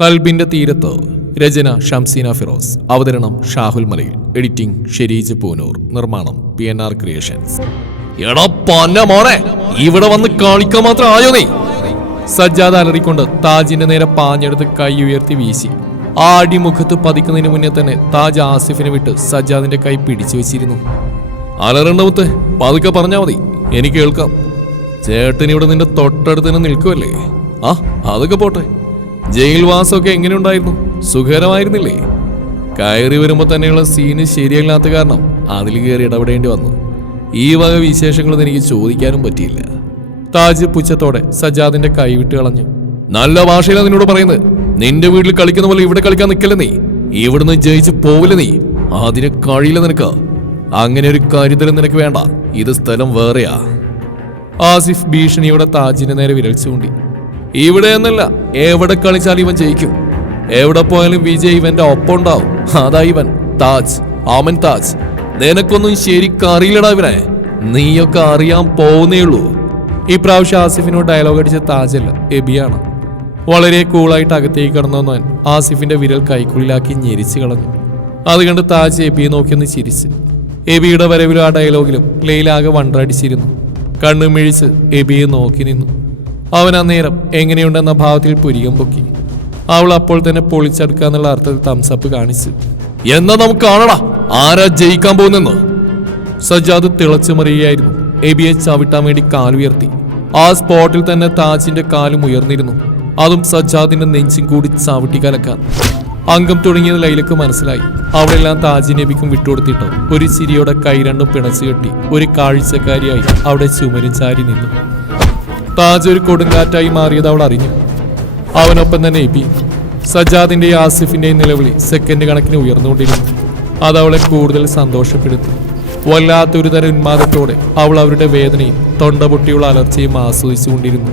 കൽബിന്റെ തീരത്ത് രചന ഷംസീന ഫിറോസ്. അവതരണം ഷാഹുൽ മലയിൽ. എഡിറ്റിംഗ് ഷെരീജ് പൂനൂർ. നിർമ്മാണം പി എൻ ആർ ക്രിയേഷൻസ്. മോനെ ഇവിടെ വന്ന് കളിക്കാൻ മാത്രം ആയോ നീ? സജ്ജാദ് അലറിക്കൊണ്ട് താജിന്റെ നേരെ പാഞ്ഞെടുത്ത് കൈ ഉയർത്തി വീശി. ആ അടിമുഖത്ത് പതിക്കുന്നതിന് മുന്നേ തന്നെ താജ് ആസിഫിനെ വിട്ട് സജ്ജാദിന്റെ കൈ പിടിച്ചു വെച്ചിരുന്നു. അലറണ്ട മുത്ത് പതുക്കെ പറഞ്ഞാ മതി. എനിക്ക് കേൾക്കാം. ചേട്ടൻ ഇവിടെ നിന്റെ തൊട്ടടുത്ത് നിൽക്കുമല്ലേ ആ അതൊക്കെ പോട്ടെ. ജയിൽവാസമൊക്കെ എങ്ങനെയുണ്ടായിരുന്നു? സുഖകരമായിരുന്നില്ലേ? കയറി വരുമ്പോൾ തന്നെയുള്ള സീന് ശരിയല്ലാത്ത കാരണം അതിൽ കയറി ഇടപെടേണ്ടി വന്നു. ഈ വക വിശേഷങ്ങളൊന്നും എനിക്ക് ചോദിക്കാനും പറ്റിയില്ല. താജ് പുച്ഛത്തോടെ സജാദിന്റെ കൈ വിട്ട് കളഞ്ഞു. നല്ല ഭാഷയിലാണ് നിന്നോട് പറയുന്നത്. നിന്റെ വീട്ടിൽ കളിക്കുന്ന പോലെ ഇവിടെ കളിക്കാൻ നിൽക്കല്ലേ നീ? ഇവിടുന്ന് ജയിച്ച് പോവില്ല നീ? അതിന് കഴിയില്ല നിനക്ക്. അങ്ങനെ ഒരു കരുതലും നിനക്ക് വേണ്ട. ഇത് സ്ഥലം വേറെയാ. ആസിഫ് ഭീഷണിയോടെ താജിന്റെ നേരെ വിരൽ ചൂണ്ടി ഇവിടെ എന്നല്ല എവിടെ കളിച്ചാൽ ഇവൻ ജയിക്കും. എവിടെ പോയാലും വിജയ് ഇവന്റെ ഒപ്പം ഉണ്ടാവും. അതാ ഇവൻ താജ് ആമൻ താജ്. നിനക്കൊന്നും ശരിക്കും അറിയില്ലടാ ഇവനെ. നീയൊക്കെ അറിയാൻ പോകുന്നേ ഉള്ളൂ. ഇപ്രാവശ്യം ആസിഫിനോട് ഡയലോഗ് അടിച്ച താജല്ല എബിയാണ്. വളരെ കൂളായിട്ട് അകത്തേക്ക് കടന്നു വന്നവൻ ആസിഫിന്റെ വിരൽ കൈക്കുള്ളിലാക്കി ഞെരിച്ചു കളഞ്ഞു. അത് കണ്ട് താജ് എബിയെ നോക്കിയൊന്ന് ചിരിച്ച്. എബിയുടെ വരവിലും ആ ഡയലോഗിലും ലൈലാകെ വണ്ടടിച്ചിരുന്നു കണ്ണുമിഴിച്ച് എബിയെ നോക്കി നിന്നു. അവൻ അന്നേരം എങ്ങനെയുണ്ടെന്ന ഭാവത്തിൽ പുരികം പൊക്കി. അവൾ അപ്പോൾ തന്നെ പൊളിച്ചെടുക്കാന്നുള്ള അർത്ഥത്തിൽ തംസപ്പ് കാണിച്ചു. എന്നാ നമുക്ക് കാണടാ. ആരാ ജയിക്കാൻ പോകുന്നെന്ന് സജ്ജാദ് തിളച്ചു മറിയുകയായിരുന്നു എബിയെ ചവിട്ടാൻ വേണ്ടി കാലുയർത്തി ആ സ്പോട്ടിൽ തന്നെ താജിന്റെ കാലും ഉയർന്നിരുന്നു. അതും സജ്ജാദിന്റെ നെഞ്ചും കൂടി ചവിട്ടി കലക്കാൻ. അംഗം തുടങ്ങിയ ലൈലക്ക് മനസ്സിലായി. അവിടെല്ലാം താജിനെബിക്കും വിട്ടുകൊടുത്തിട്ടോ. ഒരു ചിരിയോടെ കൈ രണ്ടും പിണച്ചു കെട്ടി. ഒരു കാഴ്ചക്കാരിയായി അവിടെ ചുമരും ചാരി നിന്നു. താജ് ഒരു കൊടുങ്കാറ്റായി മാറിയത് അവൾ അറിഞ്ഞു. അവനൊപ്പം തന്നെ എബി സജാദിന്റെയും ആസിഫിന്റെയും നിലവിളി സെക്കൻഡ് കണക്കിന് ഉയർന്നുകൊണ്ടിരുന്നു. അത് അവളെ കൂടുതൽ സന്തോഷപ്പെടുത്തി. വല്ലാത്തൊരു തരം ഉന്മാദത്തോടെ അവൾ അവരുടെ വേദനയും തൊണ്ട പൊട്ടിയുള്ള അലർച്ചയും ആസ്വദിച്ചുകൊണ്ടിരുന്നു.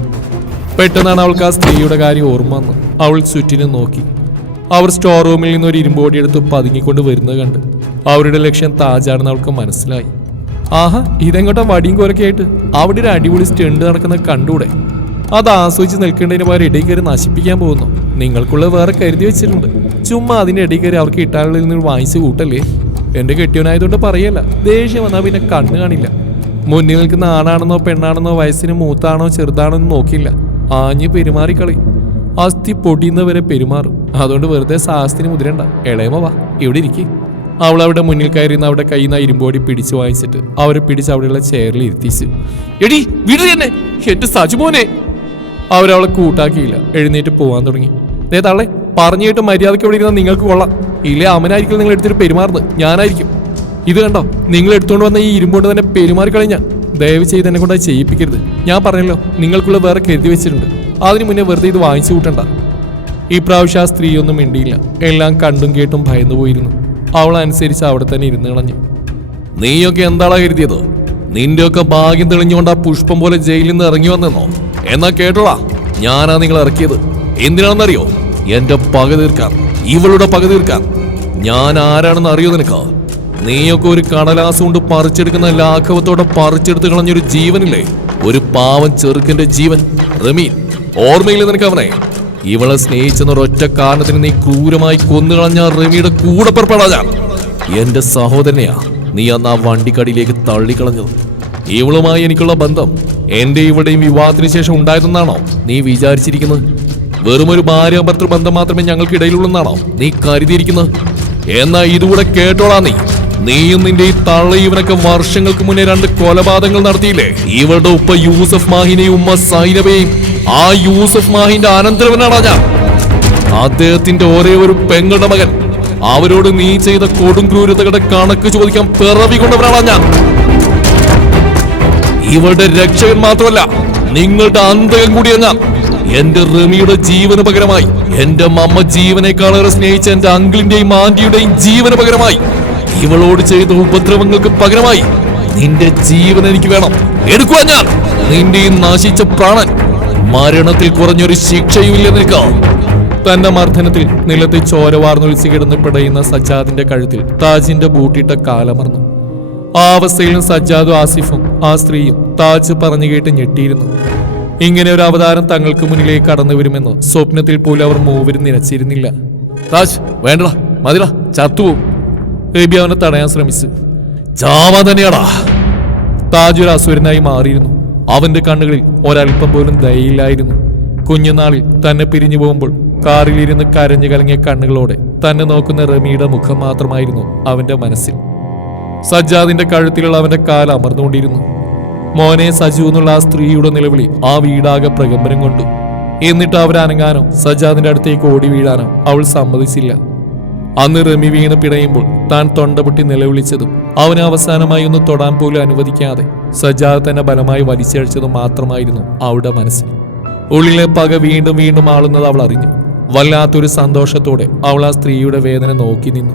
പെട്ടെന്നാണ് അവൾക്ക് ആ സ്ത്രീയുടെ കാര്യം ഓർമ്മ വന്ന് അവൾ ചുറ്റിനും നോക്കി. അവർ സ്റ്റോർ റൂമിൽ നിന്ന് ഒരു ഇരുമ്പോടിയെടുത്ത് പതുങ്ങിക്കൊണ്ട് വരുന്നത് കണ്ട് അവരുടെ ലക്ഷ്യം താജാണെന്ന് അവൾക്ക് മനസ്സിലായി. ആഹാ ഇതെങ്ങോട്ടാ വടിയും കോരൊക്കെ ആയിട്ട്? അവിടെ ഒരു അടിപൊളി സ്റ്റണ്ട് നടക്കുന്ന കണ്ടൂടെ അത് ആസ്വദിച്ച് നിൽക്കേണ്ടതിന് പകരം ഇടയിൽ കയറി നശിപ്പിക്കാൻ പോകുന്നു. നിങ്ങൾക്കുള്ള വേറെ കരുതി വെച്ചിട്ടുണ്ട്. ചുമ്മാ അതിന്റെ ഇടയിൽ കയറി അവർക്ക് ഇട്ടാളിൽ നിന്ന് വാങ്ങിച്ചു കൂട്ടല്ലേ? എന്റെ കെട്ടിയവനായതുകൊണ്ട് പറയല്ല. ദേഷ്യം വന്നാൽ പിന്നെ കണ്ണ് കാണില്ല. മുന്നിൽ നിൽക്കുന്ന ആണാണെന്നോ പെണ്ണാണെന്നോ വയസ്സിന് മൂത്താണോ ചെറുതാണോ എന്ന് നോക്കില്ല ആഞ്ഞ് പെരുമാറിക്കളി അസ്ഥി പൊടിയുന്നവരെ പെരുമാറും. അതുകൊണ്ട് വെറുതെ സാഹസത്തിന് മുതിരണ്ട. ഇളയമ വാ. ഇവിടെ ഇരിക്കേ. അവൾ അവിടെ മുന്നിൽ കയറിന്ന് അവിടെ കയ്യിൽ ഇരുമ്പോടി പിടിച്ചു വാങ്ങിച്ചിട്ട് അവരെ പിടിച്ച് അവിടെയുള്ള ചെയറിൽ ഇരുത്തിച്ചു. എടി വീട് തന്നെ. എന്റെ സജുമോനെ അവരവളെ കൂട്ടാക്കിയില്ല. എഴുന്നേറ്റ് പോവാൻ തുടങ്ങി. ദേ തള്ളെ കേട്ട് മര്യാദയ്ക്ക് ഇവിടെ ഇരുന്ന നിങ്ങൾക്ക് കൊള്ളാം. ഇല്ലേ അവനായിരിക്കും നിങ്ങൾ എടുത്തിട്ട് പെരുമാറുന്നത്. ഞാനായിരിക്കും. ഇത് കണ്ടോ? നിങ്ങൾ എടുത്തുകൊണ്ട് വന്ന ഈ ഇരുമ്പോണ്ട് തന്നെ പെരുമാറിക്കളഞ്ഞ ദയവ് ചെയ്ത് എന്നെ കൊണ്ട് ചെയ്യിപ്പിക്കരുത്. ഞാൻ പറഞ്ഞല്ലോ നിങ്ങൾക്കുള്ള വേറെ കരുതി വെച്ചിട്ടുണ്ട്. അതിന് മുന്നേ വെറുതെ ഇത് വാങ്ങിച്ചു കൂട്ടണ്ട. ഈ പ്രാവശ്യം ആ സ്ത്രീയൊന്നും മിണ്ടിയില്ല. എല്ലാം കണ്ടും കേട്ടും ഭയന്നു പോയിരുന്നു അവൾ അനുസരിച്ച് അവിടെ തന്നെ ഇരുന്ന് കളഞ്ഞു. നീയൊക്കെ എന്താടാ കരുതിയത്? നിന്റെയൊക്കെ ഭാഗ്യം തെളിഞ്ഞുകൊണ്ട് ആ പുഷ്പം പോലെ ജയിലിൽ നിന്ന് ഇറങ്ങി വന്നെന്നോ? എന്നാ കേട്ടോടാ ഞാനാ നിങ്ങൾ ഇറക്കിയത്. എന്തിനാണെന്നറിയോ? എന്റെ പക തീർക്കാൻ ഇവളുടെ പക തീർക്കാൻ. ഞാൻ ആരാണെന്ന് അറിയോ നിനക്ക്? നീയൊക്കെ ഒരു കടലാസ് കൊണ്ട് പറിച്ചെടുക്കുന്ന ലാഘവത്തോടെ പറിച്ചെടുത്ത് കളഞ്ഞൊരു ജീവനില്ലേ? ഒരു പാവം ചെറുക്കന്റെ ജീവൻ. റമീൻ ഓർമ്മയില്ലേ നിനക്ക് അവനെ? ഇവളെ സ്നേഹിച്ചെന്ന ഒറ്റ കാരണത്തിന് നീ ക്രൂരമായി കൊന്നുകളഞ്ഞ റമിയുടെ കൂടെ പുറപ്പെടാ എന്റെ സഹോദരനെയാ നീ അന്ന് ആ വണ്ടിക്കടിയിലേക്ക് തള്ളിക്കളഞ്ഞത്. ഇവളുമായി എനിക്കുള്ള ബന്ധം എന്റെ ഇവിടെയും വിവാഹത്തിന് ശേഷം ഉണ്ടായതെന്നാണോ നീ വിചാരിച്ചിരിക്കുന്നത്? വെറും ഒരു ഭാര്യ ഭർത്തൃ ബന്ധം മാത്രമേ ഞങ്ങൾക്ക് ഇടയിലുള്ളെന്നാണോ നീ കരുതിയിരിക്കുന്നത്? എന്നാ ഇതുകൂടെ കേട്ടോളാ നീ. നീയും നിന്റെ ഈ തള്ള ഇവനൊക്കെ വർഷങ്ങൾക്ക് മുന്നേ രണ്ട് കൊലപാതകങ്ങൾ നടത്തിയില്ലേ? ഇവളുടെ ഉപ്പ യൂസഫ് മാഹിനെയും ഉമ്മ സൈനബയും ആ യൂസഫ് മാഹിന്റെ അനന്തരവനാണ് ഞാൻ. അദ്ദേഹത്തിന്റെ ഒരേ ഒരു പെങ്ങളുടെ മകൻ. അവരോട് നീ ചെയ്ത കൊടും ക്രൂരതകളുടെ കണക്ക് ചോദിക്കാൻ പിറവി കൊണ്ടവനാണ് ഞാൻ. ഇവരുടെ രക്ഷകൻ മാത്രമല്ല നിങ്ങളുടെ അന്തകം കൂടിയ ഞാൻ. എന്റെ റമിയുടെ ജീവന് പകരമായി എന്റെ മമ്മ ജീവനേക്കാളേറെ സ്നേഹിച്ച എന്റെ അങ്കിളിന്റെയും ആന്റിയുടെയും ജീവന് പകരമായി ഇവളോട് ചെയ്ത ഉപദ്രവങ്ങൾക്ക് പകരമായി നിന്റെ ജീവൻ എനിക്ക് വേണം. എടുക്കുവാൻ ഞാൻ. നിന്റെ നശിച്ച പ്രാണൻ മരണത്തിൽ കുറഞ്ഞൊരു ശിക്ഷയുമില്ല നിൽക്കാം തന്റെ മർദ്ദനത്തിൽ നിലത്തെ ചോര വാർന്നൊലിച്ച് കിടന്ന് പിടയുന്ന സജ്ജാദിന്റെ കഴുത്തിൽ താജിന്റെ ബൂട്ടിട്ട കാലമർന്നു ആ അവസ്ഥയിലും സജ്ജാദും ആസിഫും ആ സ്ത്രീയും താജ് പറഞ്ഞു കേട്ട് ഞെട്ടിയിരുന്നു. ഇങ്ങനെ ഒരു അവതാരം തങ്ങൾക്ക് മുന്നിലേക്ക് കടന്നു വരുമെന്ന് സ്വപ്നത്തിൽ പോലും അവർ മൂവരും നിലച്ചിരുന്നില്ല താജ് വേണ്ടടാ മതിടാ ചത്തുപോകും ബേബി അവനെ തടയാൻ ശ്രമിച്ചു. ചാവാ തന്നെയാടാ. താജ് ഒരു അസുരനായി മാറിയിരുന്നു. അവന്റെ കണ്ണുകളിൽ ഒരൽപ്പം പോലും ദയയില്ലായിരുന്നു. കുഞ്ഞുനാളിൽ തന്നെ പിരിഞ്ഞു പോകുമ്പോൾ കാറിലിരുന്ന് കരഞ്ഞു കലങ്ങിയ കണ്ണുകളോടെ തന്നെ നോക്കുന്ന റമിയുടെ മുഖം മാത്രമായിരുന്നു അവന്റെ മനസ്സിൽ. സജ്ജാദിന്റെ കഴുത്തിലുള്ള അവന്റെ കാല അമർന്നുകൊണ്ടിരുന്നു. മോനെ സജു എന്നുള്ള ആ സ്ത്രീയുടെ നിലവിളി ആ വീടാകെ പ്രകമ്പനം കൊണ്ടു. എന്നിട്ട് അവരനങ്ങാനോ സജ്ജാദിന്റെ അടുത്തേക്ക് ഓടി വീഴാനോ അവൾ സമ്മതിച്ചില്ല. അന്ന് റമി വീണ് പിടയുമ്പോൾ താൻ തൊണ്ടപൊട്ടി നിലവിളിച്ചതും അവന് അവസാനമായി ഒന്ന് തൊടാൻ പോലും അനുവദിക്കാതെ സജാദ് തന്നെ ബലമായി വലിച്ചഴിച്ചതും മാത്രമായിരുന്നു അവളുടെ മനസ്സിൽ. ഉള്ളിലെ പക വീണ്ടും വീണ്ടും ആളുന്നത് അവൾ അറിഞ്ഞു. വല്ലാത്തൊരു സന്തോഷത്തോടെ അവൾ ആ സ്ത്രീയുടെ വേദന നോക്കി നിന്നു.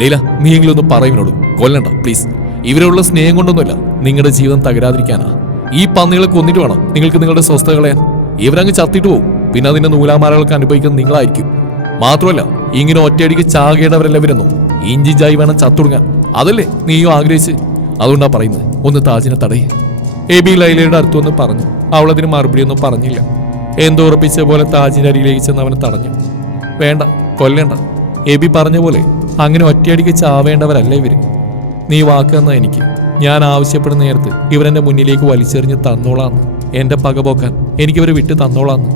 ലീല നീയെങ്കിലൊന്ന് പറയുന്നോളൂ കൊല്ലണ്ട പ്ലീസ്. ഇവരുള്ള സ്നേഹം കൊണ്ടൊന്നുമില്ല. നിങ്ങളുടെ ജീവിതം തകരാതിരിക്കാനാ. ഈ പന്നികളെ കൊന്നിട്ട് വേണം. നിങ്ങൾക്ക് നിങ്ങളുടെ കളയാൻ ഇവരങ്ങ് ചത്തിട്ട് പോകും പിന്നെ അതിന്റെ നൂലാമാലകൾക്ക് അനുഭവിക്കുന്നത് നിങ്ങളായിരിക്കും. മാത്രമല്ല ഇങ്ങനെ ഒറ്റയടിക്ക് ചാകേണ്ടവരെല്ലാവരെന്നും ഇഞ്ചിഞ്ചായി വേണം ചത്തുടങ്ങാൻ. അതല്ലേ നീയും ആഗ്രഹിച്ച്? അതുകൊണ്ടാ പറയുന്നത്. ഒന്ന് താജിനെ തടയേ. എ ബി ലൈലയുടെ അടുത്തൊന്ന് പറഞ്ഞു. അവൾ അതിന് മറുപടിയൊന്നും പറഞ്ഞില്ല. എന്തോ ഉറപ്പിച്ച പോലെ താജിന്റെ അരികിലേക്ക് ചെന്ന് അവനെ തടഞ്ഞു. വേണ്ട കൊല്ലണ്ട. ബി പറഞ്ഞ പോലെ അങ്ങനെ ഒറ്റയടിക്ക് ചാവേണ്ടവരല്ല ഇവർ? നീ വാക്ക് തന്ന എനിക്ക്. ഞാൻ ആവശ്യപ്പെടുന്ന നേരത്ത് ഇവരെന്റെ മുന്നിലേക്ക് വലിച്ചെറിഞ്ഞ് തന്നോളാന്ന്. എന്റെ പകപോക്കാൻ എനിക്കിവരെ വിട്ട് തന്നോളാന്ന്.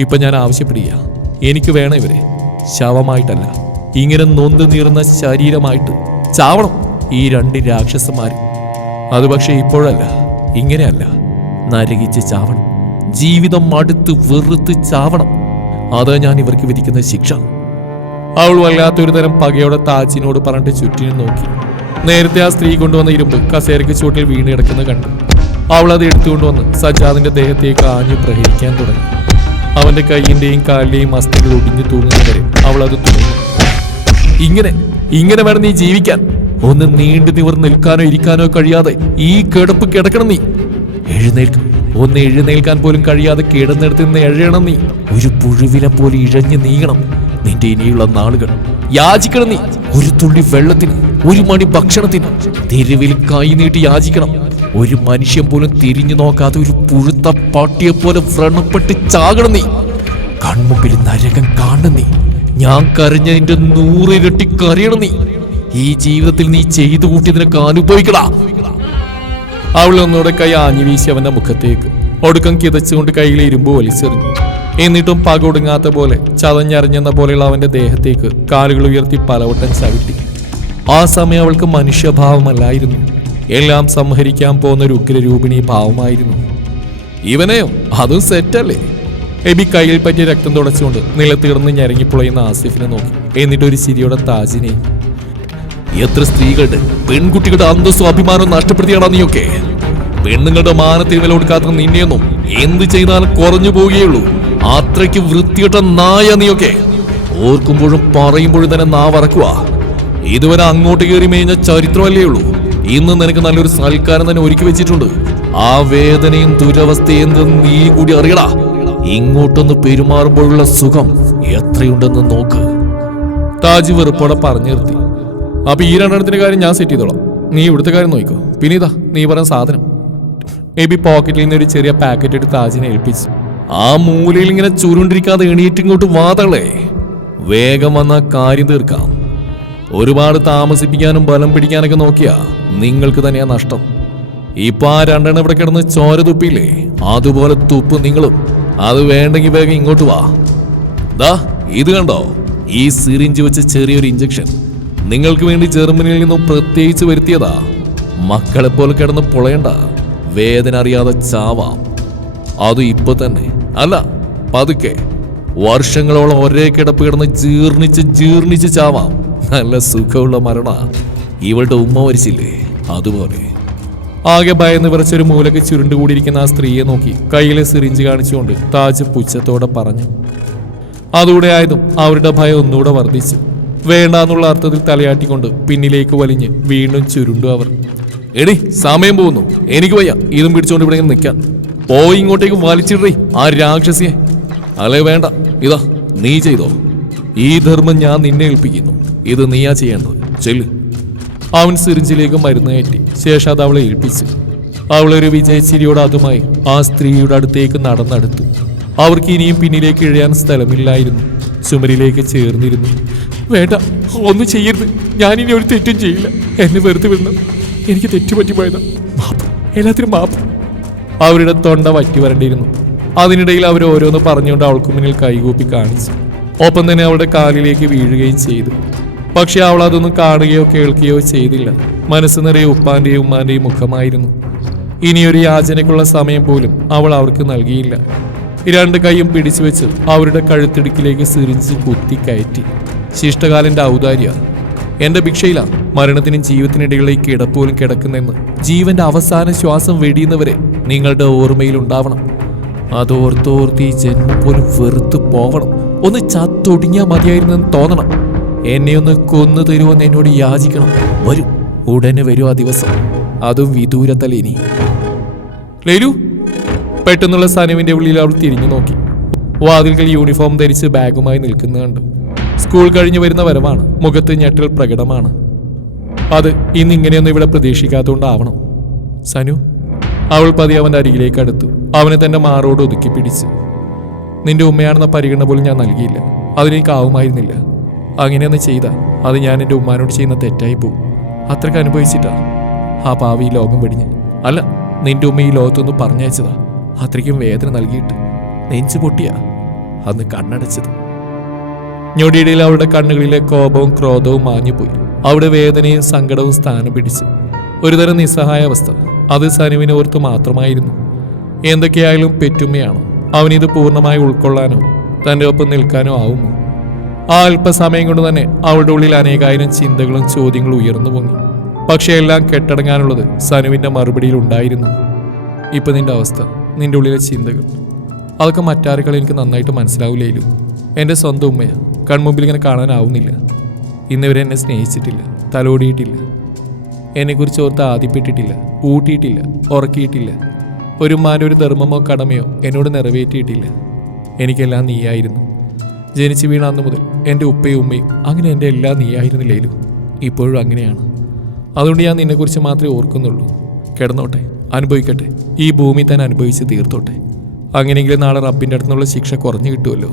ഇപ്പൊ ഞാൻ ആവശ്യപ്പെടുക എനിക്ക് വേണം ഇവരെ. ശവമായിട്ടല്ല. ഇങ്ങനെ നൊന്ത് നീർന്ന ശരീരമായിട്ട് ചാവണം ഈ രണ്ട് രാക്ഷസന്മാരും. അത് പക്ഷേ ഇപ്പോഴല്ല ഇങ്ങനെയല്ല. നരകിച്ച് ചാവണം. ജീവിതം മടുത്ത് വെറുത്ത് ചാവണം. അത് ഞാൻ ഇവർക്ക് വിധിക്കുന്ന ശിക്ഷ. അവൾ വല്ലാത്തൊരു തരം പകയോടെ താജിനോട് പറഞ്ഞിട്ട് ചുറ്റിനും നോക്കി. നേരത്തെ ആ സ്ത്രീ കൊണ്ടുവന്ന ഇരുമ്പ് കസേരയ്ക്ക് ചുവട്ടിൽ വീണ് കിടക്കുന്നത് കണ്ടു. അവൾ അത് എടുത്തുകൊണ്ടുവന്ന് സജാദിന്റെ ദേഹത്തേക്ക് ആഞ്ഞു പ്രഹരിക്കാൻ തുടങ്ങി. അവന്റെ കൈയിന്റെയും കാലിന്റെയും അസ്ഥികൾ ഒടിഞ്ഞു തൂങ്ങുന്നവരെ അവൾ അത് തുടങ്ങി. ഇങ്ങനെ ഇങ്ങനെ വേണം നീ ജീവിക്കാൻ. ഒന്ന് നീണ്ടു നിവർ നിൽക്കാനോ ഇരിക്കാനോ കഴിയാതെ ഈ കിടപ്പ് കിടക്കണം നീ. എഴുന്നേൽക്കും. ഒന്ന് എഴുന്നേൽക്കാൻ പോലും കഴിയാതെ കിടന്നെടുത്ത് നിന്ന് എഴയണം നീ. ഒരു പുഴുവിനെ പോലെ ഇഴഞ്ഞു നീങ്ങണം നിന്റെ ഇനിയുള്ള നാളുകൾ. യാചിക്കണം നീ. ഒരു തുള്ളി വെള്ളത്തിന് ഒരു മണി ഭക്ഷണത്തിന്. തെരുവിൽ കൈ നീട്ടി യാചിക്കണം. ഒരു മനുഷ്യൻ പോലും തിരിഞ്ഞു നോക്കാതെ ഒരു പുഴുത്ത പാട്ടിയെ പോലെ വ്രണപ്പെട്ട് ചാകണം നീ. കൺമുമ്പിൽ നരകം കാണണം നീ. ഞാൻ കരഞ്ഞതിന്റെ നൂറിരട്ടി കരയണം നീ. ഈ ജീവിതത്തിൽ നീ ചെയ്തു കൂട്ടിയതിനൊക്കെ അനുഭവിക്കടാ. അവൾ ഒന്നുകൂടെ കൈ ആഞ്ഞു വീശി അവന്റെ മുഖത്തേക്ക്. ഒടുക്കം കിതച്ചുകൊണ്ട് കയ്യിൽ ഇരുമ്പ് വലിച്ചെറിഞ്ഞു. എന്നിട്ടും പക ഒടുങ്ങാത്ത പോലെ ചതഞ്ഞറിഞ്ഞെന്ന പോലെയുള്ള അവന്റെ ദേഹത്തേക്ക് കാലുകൾ ഉയർത്തി പലവട്ടം ചവിട്ടി. ആ സമയം അവൾക്ക് മനുഷ്യഭാവമല്ലായിരുന്നു. എല്ലാം സംഹരിക്കാൻ പോകുന്ന ഒരു ഉഗ്രരൂപിണി ഭാവമായിരുന്നു. ഇവനെയോ? അതും സെറ്റല്ലേ? എബി കയ്യിൽ പറ്റിയ രക്തം തുടച്ചുകൊണ്ട് നിലത്തിടന്ന് ഞരങ്ങിപ്പുളയുന്ന ആസിഫിനെ നോക്കി. എന്നിട്ട് ഒരു ചിരിയോടെ താജിനെ എത്ര സ്ത്രീകളുടെ? പെൺകുട്ടികളുടെ അന്തസ്സും അഭിമാനവും നഷ്ടപ്പെടുത്തിയാടാ നീയൊക്കെ? പെണ്ണുങ്ങളുടെ മാനത്തിൽ വില കൊടുക്കാത്ത നിന്നെയൊന്നും എന്ത് ചെയ്താലും കുറഞ്ഞു പോവുകയുള്ളൂ. അത്രയ്ക്ക് വൃത്തികെട്ട നായ നീയൊക്കെ. ഓർക്കുമ്പോഴും പറയുമ്പോഴും തന്നെ നാവറക്കുക ഇതുവരെ അങ്ങോട്ട് കയറി മേഞ്ഞ ചരിത്രമല്ലേ ഉള്ളൂ. ഇന്ന് നിനക്ക് നല്ലൊരു സൽക്കാരം തന്നെ ഒരുക്കി വെച്ചിട്ടുണ്ട്. ആ വേദനയും ദുരവസ്ഥയും നീ കൂടി അറിയടാ. ഇങ്ങോട്ടൊന്ന് പെരുമാറുമ്പോഴുള്ള സുഖം എത്രയുണ്ടെന്ന് നോക്ക്. താജ് വെറുപ്പോടെ പറഞ്ഞു നിർത്തി. അപ്പൊ ഈ രണ്ടെണ്ണത്തിന്റെ കാര്യം ഞാൻ സെറ്റ് ചെയ്തോളാം. നീ ഇവിടുത്തെ കാര്യം നോക്കിക്കോ പിന്നെ ഇതാ നീ പറഞ്ഞ സാധനം. എബി പോക്കറ്റിൽ നിന്ന് ഒരു ചെറിയ പാക്കറ്റ് എടുത്ത് താജിനെ ഏൽപ്പിച്ചു. ആ മൂലയിൽ ഇങ്ങനെ ചുരുണ്ടിരിക്കാതെ എണീറ്റ് ഇങ്ങോട്ട് വാതളേ വേഗം വന്ന കാര്യം തീർക്കാം. ഒരുപാട് താമസിപ്പിക്കാനും ബലം പിടിക്കാനൊക്കെ നോക്കിയാ നിങ്ങൾക്ക് തന്നെയാ നഷ്ടം. ഇപ്പൊ ആ രണ്ടെണ്ണം ഇവിടെ കിടന്ന് ചോര തുപ്പിയില്ലേ? അതുപോലെ തുപ്പ് നിങ്ങളും. അത് വേണ്ടെങ്കിൽ വേഗം ഇങ്ങോട്ട് വാ. ദാ ഇത് കണ്ടോ? ഈ സിറിഞ്ച് വെച്ച് ചെറിയൊരു ഇഞ്ചക്ഷൻ നിങ്ങൾക്ക് വേണ്ടി ജർമ്മനിയിൽ നിന്നും പ്രത്യേകിച്ച് വരുത്തിയതാ. മക്കളെ പോലെ കിടന്ന് പൊളയണ്ട. വേദന അറിയാതെ ചാവാം. അത് ഇപ്പൊ തന്നെ. അല്ല പതുക്കെ. വർഷങ്ങളോളം ഒരേ കിടപ്പ് കിടന്ന് ജീർണിച്ച് ജീർണിച്ച് ചാവാം. നല്ല സുഖമുള്ള മരണ. ഇവളുടെ ഉമ്മ മരിച്ചില്ലേ? അതുപോലെ. ആകെ ഭയന്ന് വിറച്ചൊരു മൂലക്ക് ചുരുണ്ടുകൂടിയിരിക്കുന്ന ആ സ്ത്രീയെ നോക്കി കയ്യിലെ സിറിഞ്ച് കാണിച്ചുകൊണ്ട് താജ് പുച്ഛത്തോടെ പറഞ്ഞു. അതോടെ ആയതും അവരുടെ ഭയം ഒന്നുകൂടെ വർദ്ധിച്ചു. വേണ്ടാന്നുള്ള അർത്ഥത്തിൽ തലയാട്ടിക്കൊണ്ട് പിന്നിലേക്ക് വലിഞ്ഞ് വീണ്ടും ചുരുണ്ടു അവർ. എടി സമയം പോകുന്നു. എനിക്ക് വയ്യ. ഇതും പിടിച്ചോണ്ട് ഇവിടെ നിൽക്കാം പോയി ഇങ്ങോട്ടേക്ക് വലിച്ചിടേ ആ രാക്ഷസിയെ. അല്ലെ വേണ്ട. ഇതാ നീ ചെയ്തോ. ഈ ധർമ്മം ഞാൻ നിന്നെ ഏൽപ്പിക്കുന്നു. ഇത് നീയാ ചെയ്യേണ്ടത്. ചെല്ല്. അവൻ സിറിഞ്ചിലേക്ക് മരുന്ന് കയറ്റി. ശേഷം അത് അവളെ ഏൽപ്പിച്ചു. അവളൊരു വിജയച്ചിരിയോട് അതുമായി ആ സ്ത്രീയുടെ അടുത്തേക്ക് നടന്നെടുത്തു. അവർക്ക് ഇനിയും പിന്നിലേക്ക് ഇഴയാൻ സ്ഥലമില്ലായിരുന്നു. ചുമരിലേക്ക് ചേർന്നിരുന്നു. വേണ്ട ഒന്നും ചെയ്യരുത്. ഞാനിനി ഒരു തെറ്റും ചെയ്യില്ല. എന്നെ വെറുതെ വിടണം. എനിക്ക് തെറ്റുപറ്റി പോയത്. മാപ്പ്. എല്ലാത്തിനും മാപ്പ്. അവരുടെ തൊണ്ട വറ്റി വരണ്ടിരുന്നു. അതിനിടയിൽ അവർ ഓരോന്ന് പറഞ്ഞുകൊണ്ട് അവൾക്ക് മുന്നിൽ കൈകൂപ്പി കാണിച്ചു. ഒപ്പം തന്നെ അവളുടെ കാലിലേക്ക് വീഴുകയും ചെയ്തു. പക്ഷെ അവൾ അതൊന്നും കാണുകയോ കേൾക്കുകയോ ചെയ്തില്ല. മനസ്സ് നിറയെ ഉപ്പാന്റെയും ഉമ്മാന്റെയും മുഖമായിരുന്നു. ഇനിയൊരു യാചനയ്ക്കുള്ള സമയം പോലും അവൾ അവർക്ക് നൽകിയില്ല. രണ്ട് കൈയും പിടിച്ചു വെച്ച് അവരുടെ കഴുത്തിടുക്കിലേക്ക് സിറിഞ്ച് കുത്തി കയറ്റി. ശിഷ്ടകാലന്റെ ഔദാര്യ. എന്റെ ഭിക്ഷയില മരണത്തിനും ജീവിതത്തിനിടയിലെ കിടപ്പോലും കിടക്കുന്നെന്ന് ജീവന്റെ അവസാന ശ്വാസം വെടിയുന്നവരെ നിങ്ങളുടെ ഓർമ്മയിൽ ഉണ്ടാവണം. അതോർത്തോർത്ത് ജന്മം പോലും വെറുത്തു പോവണം. ഒന്ന് ചത്തൊടിഞ്ഞാ മതിയായിരുന്നെന്ന് തോന്നണം. എന്നെ ഒന്ന് കൊന്നു തരുമെന്ന് എന്നോട് യാചിക്കണം. വരും. ഉടനെ വരും ആ ദിവസം. അതും വിദൂരത്തല്ല ഇനി. ലേലു പെട്ടെന്നുള്ള സനുവിന്റെ ഉള്ളിൽ അവൾ തിരിഞ്ഞു നോക്കി. വാതിൽകൾ യൂണിഫോം ധരിച്ച് ബാഗുമായി നിൽക്കുന്ന കണ്ടു. സ്കൂൾ കഴിഞ്ഞു വരുന്ന വരവാണ്. മുഖത്ത് ഞെട്ടൽ പ്രകടമാണ്. അത് ഇന്ന് ഇങ്ങനെയൊന്നും ഇവിടെ പ്രതീക്ഷിക്കാത്തതുകൊണ്ടാവണം സനു അവൾ പതി അവന്റെ അരികിലേക്ക് അടുത്തു. അവനെ തന്റെ മാറോട് ഒതുക്കി പിടിച്ചു. നിന്റെ ഉമ്മയാണെന്ന പരിഗണന പോലും ഞാൻ നൽകിയില്ല. അതിലേക്ക് ആവുമായിരുന്നില്ല. അങ്ങനെയൊന്ന് ചെയ്ത അത് ഞാൻ എന്റെ ഉമ്മാനോട് ചെയ്യുന്ന തെറ്റായി പോവും. അത്രയ്ക്ക് അനുഭവിച്ചിട്ടാ. ആ പാവി ഈ ലോകം വെടിഞ്ഞ്. അല്ല നിന്റെ ഉമ്മ ഈ ലോകത്തൊന്ന് പറഞ്ഞയച്ചതാ. അത്രയ്ക്കും വേദന നൽകിയിട്ട്. നെഞ്ചു പൊട്ടിയാ. അന്ന് കണ്ണടച്ചത്. ഞൊടിയിടയിൽ അവളുടെ കണ്ണുകളിലെ കോപവും ക്രോധവും മാഞ്ഞുപോയി. അവിടെ വേദനയും സങ്കടവും സ്ഥാനം പിടിച്ച്. ഒരുതരം നിസ്സഹായ അവസ്ഥ. അത് സനുവിനെ ഓർത്ത് മാത്രമായിരുന്നു. എന്തൊക്കെയായാലും പെറ്റുമ്മയാണോ? അവനിത് പൂർണമായി ഉൾക്കൊള്ളാനോ തന്റെ ഒപ്പം നിൽക്കാനോ ആവുമോ? ആ അല്പസമയം കൊണ്ട് തന്നെ അവളുടെ ഉള്ളിൽ അനേകായിരം ചിന്തകളും ചോദ്യങ്ങളും ഉയർന്നു പൊങ്ങി. പക്ഷേ എല്ലാം കെട്ടടങ്ങാനുള്ളത് സനുവിന്റെ മറുപടിയിൽ ഉണ്ടായിരുന്നു. ഇപ്പൊ നിന്റെ അവസ്ഥ നിന്റെ ഉള്ളിലെ ചിന്തകൾ. അതൊക്കെ മറ്റാരെക്കാളും എനിക്ക് നന്നായിട്ട് മനസ്സിലാവില്ലേലും. എന്റെ സ്വന്തം ഉമ്മയ കൺമുമ്പിൽ ഇങ്ങനെ കാണാനാവുന്നില്ല. ഇന്നിവരെ എന്നെ സ്നേഹിച്ചിട്ടില്ല തലോടിയിട്ടില്ല. എന്നെക്കുറിച്ച് ഓർത്ത് ആദ്യപ്പെട്ടിട്ടില്ല ഊട്ടിയിട്ടില്ല ഉറക്കിയിട്ടില്ല. ഒരു ഉമ്മാന്റെ ഒരു ധർമ്മമോ കടമയോ എന്നോട് നിറവേറ്റിയിട്ടില്ല. എനിക്കെല്ലാം നീയായിരുന്നു. ജനിച്ചു വീണ അന്ന് മുതൽ എന്റെ ഉപ്പയും ഉമ്മയും അങ്ങനെ എന്റെ എല്ലാം നീയായിരുന്നില്ലേലു ഇപ്പോഴും അങ്ങനെയാണ്. അതുകൊണ്ട് ഞാൻ നിന്നെക്കുറിച്ച് മാത്രമേ ഓർക്കുന്നുള്ളൂ. കിടന്നോട്ടെ അനുഭവിക്കട്ടെ. ഈ ഭൂമി തന്നെ അനുഭവിച്ച് തീർത്തോട്ടെ. അങ്ങനെയെങ്കിലും നാളെ റബ്ബിന്റെ അടുത്തുനിന്നുള്ള ശിക്ഷ കുറഞ്ഞു കിട്ടുമല്ലോ.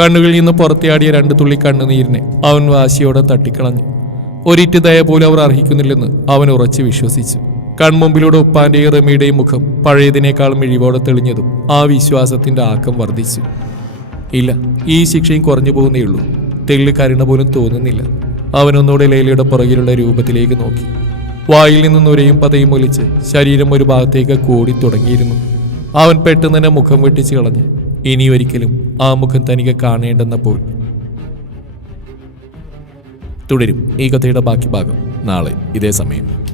കണ്ണുകളിൽ നിന്ന് പുറത്തിയാടിയ രണ്ട് തുള്ളി കണ്ണുനീരിനെ അവൻ വാശിയോടെ തട്ടിക്കളഞ്ഞു. ഒരിറ്റ് ദയ പോലും അവർ അർഹിക്കുന്നില്ലെന്ന് അവൻ ഉറച്ചു വിശ്വസിച്ചു. കൺമുമ്പിലൂടെ ഉപ്പാന്റെയും റമിയുടെയും മുഖം പഴയതിനേക്കാൾ മിഴിവോടെ തെളിഞ്ഞതും ആ വിശ്വാസത്തിന്റെ ആക്കം വർദ്ധിച്ചു. ഇല്ല ഈ ശിക്ഷയും കുറഞ്ഞു പോകുന്നേ ഉള്ളൂ. തെള്ളി കരുണ പോലും തോന്നുന്നില്ല. അവനൊന്നുകൂടെ ലൈലയുടെ പുറകിലുള്ള രൂപത്തിലേക്ക് നോക്കി. വായിൽ നിന്ന് നുരയും പതയും ഒലിച്ച് ശരീരം ഒരു ഭാഗത്തേക്ക് കൂടി തുടങ്ങിയിരുന്നു. അവൻ പെട്ടെന്ന് തന്നെ മുഖം വെട്ടിച്ച് കളഞ്ഞ് ഇനി ഒരിക്കലും ആ മുഖം തനിക്ക് കാണേണ്ടെന്നപ്പോൾ. തുടരും ഈ കഥയുടെ ബാക്കി ഭാഗം നാളെ ഇതേ സമയം.